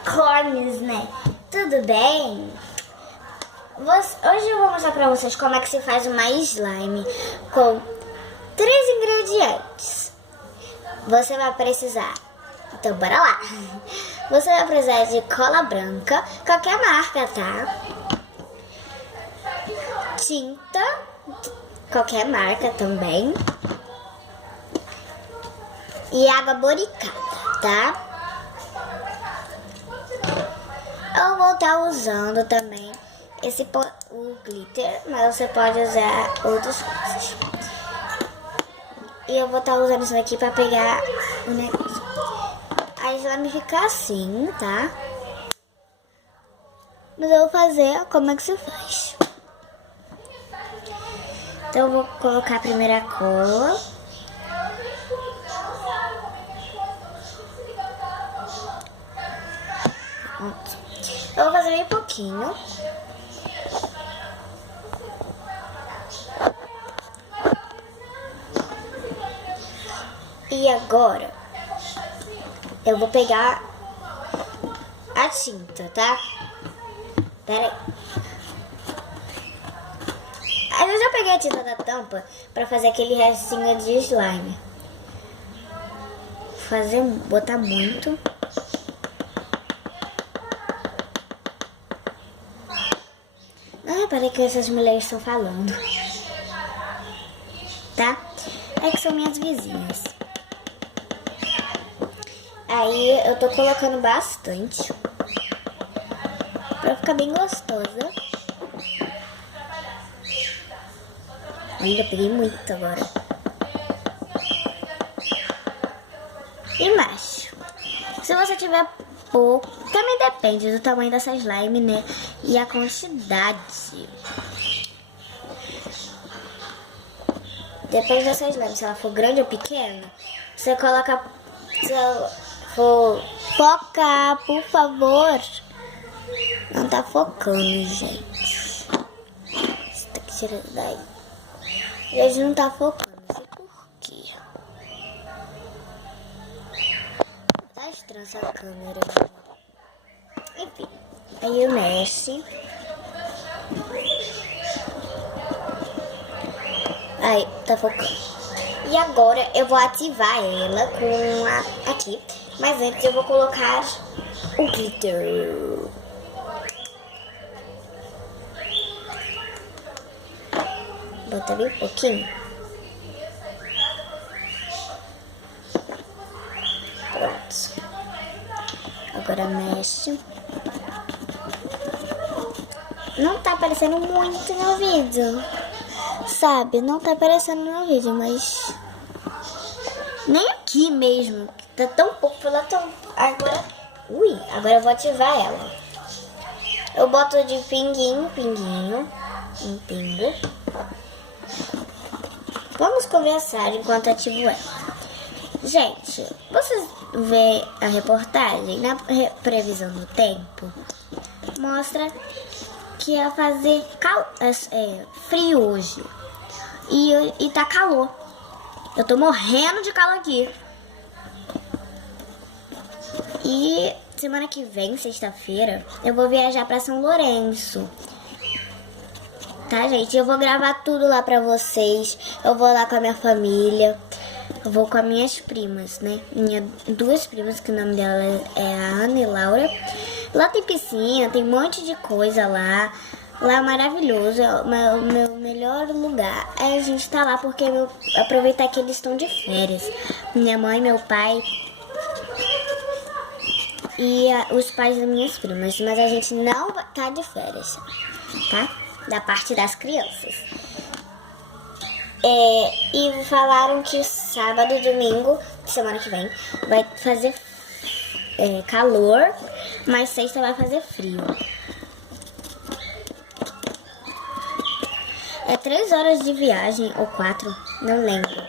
unicórnios, né? Tudo bem? Hoje eu vou mostrar pra vocês como é que se faz uma slime com 3 ingredientes. Você vai precisar, então bora lá. Você vai precisar de cola branca, qualquer marca, tá? Tinta, qualquer marca também. E água boricada, tá? Eu vou estar usando também o glitter, mas você pode usar outras coisas. E eu vou estar usando isso aqui pra pegar o negócio. A slime fica assim, tá? Mas eu vou fazer como é que se faz. Então eu vou colocar a primeira cola. Eu vou fazer bem pouquinho. E agora eu vou pegar a tinta, tá? Pera aí. Eu já peguei a tinta da tampa pra fazer aquele restinho de slime. Botar muito. Não reparei que essas mulheres estão falando, tá? É que são minhas vizinhas. Aí eu tô colocando bastante pra ficar bem gostosa. Ainda peguei muito agora. Embaixo. Se você tiver pouco, também depende do tamanho dessa slime, né? E a quantidade. Depende dessa slime. Se ela for grande ou pequena, você coloca... Se ela for... Foca, por favor. Não tá focando, gente. Você tem que tirar daí. Ele não tá focando. Não sei por quê. Tá estranha essa câmera. Enfim. Aí eu mexe. Aí, tá focando. E agora eu vou ativar ela com aqui. Mas antes eu vou colocar o glitter. Bota bem pouquinho. Pronto. Agora mexe. Não tá aparecendo muito no vídeo. Sabe? Não tá aparecendo no vídeo, mas... Nem aqui mesmo. Tá tão pouco pela tão... Agora... agora eu vou ativar ela. Eu boto de pinguinho em pinguinho. Um pingo. Vamos conversar enquanto ativo ela. Gente, vocês vê a reportagem na previsão do tempo? Mostra que ia fazer frio hoje. E tá calor. Eu tô morrendo de calor aqui. E semana que vem, sexta-feira, eu vou viajar pra São Lourenço. Tá, gente? Eu vou gravar tudo lá pra vocês. Eu vou lá com a minha família. Eu vou com as minhas primas, né? Minhas 2 primas, que o nome dela é a Ana e Laura. Lá tem piscina, tem um monte de coisa lá. Lá é maravilhoso. É o meu melhor lugar. É a gente tá lá porque aproveitar que eles estão de férias. Minha mãe, meu pai e os pais das minhas primas. Mas a gente não tá de férias, tá? Da parte das crianças. E falaram que sábado e domingo, semana que vem, vai fazer calor, mas sexta vai fazer frio. É 3 horas de viagem, ou 4, não lembro.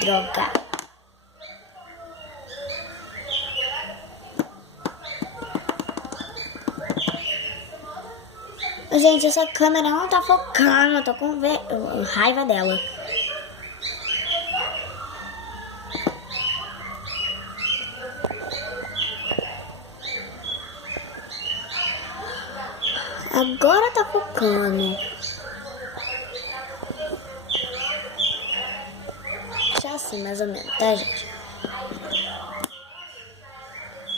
Droga. Gente, essa câmera não tá focando, eu tô com raiva dela. Agora tá focando. Já assim, mais ou menos, tá, gente?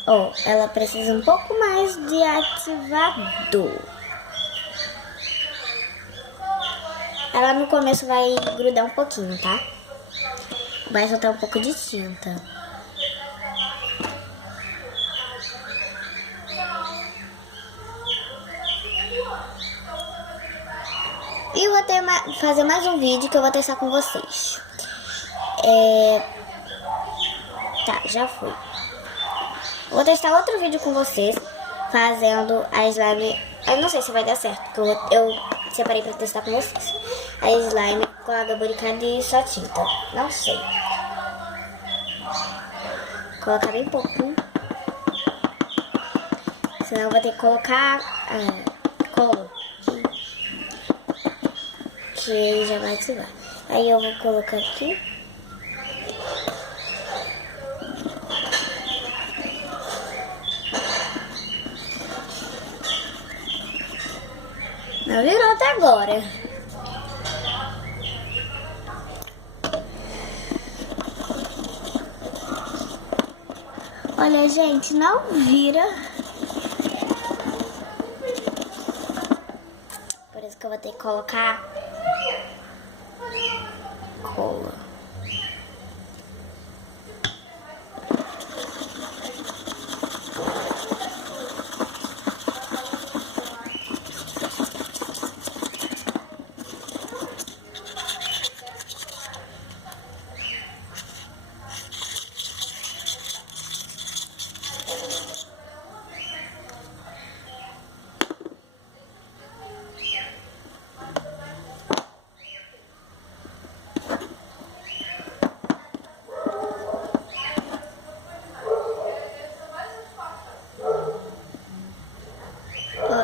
Ó, ela precisa um pouco mais de ativador. Ela no começo vai grudar um pouquinho, tá? Vai soltar um pouco de tinta. E vou fazer mais um vídeo que eu vou testar com vocês. Tá, já fui. Vou testar outro vídeo com vocês fazendo a slime. Eu não sei se vai dar certo, porque eu separei pra testar com vocês. A slime com água buricada e só tinta. Não sei. Colocar bem pouquinho. Senão eu vou ter que colocar cola. Que ele já vai ativar. Aí eu vou colocar aqui. Não virou até agora. Olha, gente, não vira. Por isso que eu vou ter que colocar cola.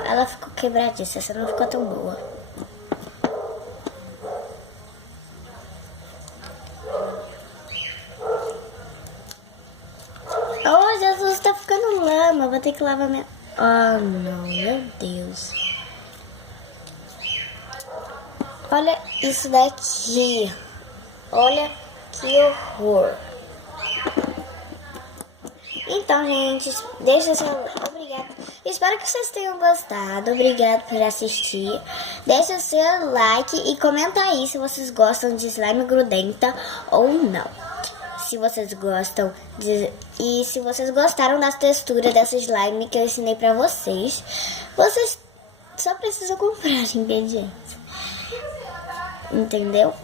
Ela ficou quebradiça, essa não ficou tão boa. Oh, Jesus, tá ficando lama. Vou ter que lavar minha... Oh, não, meu Deus. Olha isso daqui. Olha que horror. Então, gente, deixa o seu... Obrigada. Espero que vocês tenham gostado. Obrigado por assistir. Deixa o seu like e comenta aí se vocês gostam de slime grudenta ou não. Se vocês gostam e se vocês gostaram das texturas dessa slime que eu ensinei pra vocês, vocês só precisam comprar ingredientes. Entendeu?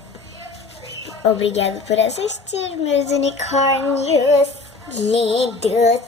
Obrigado por assistir, meus unicórnios lindos.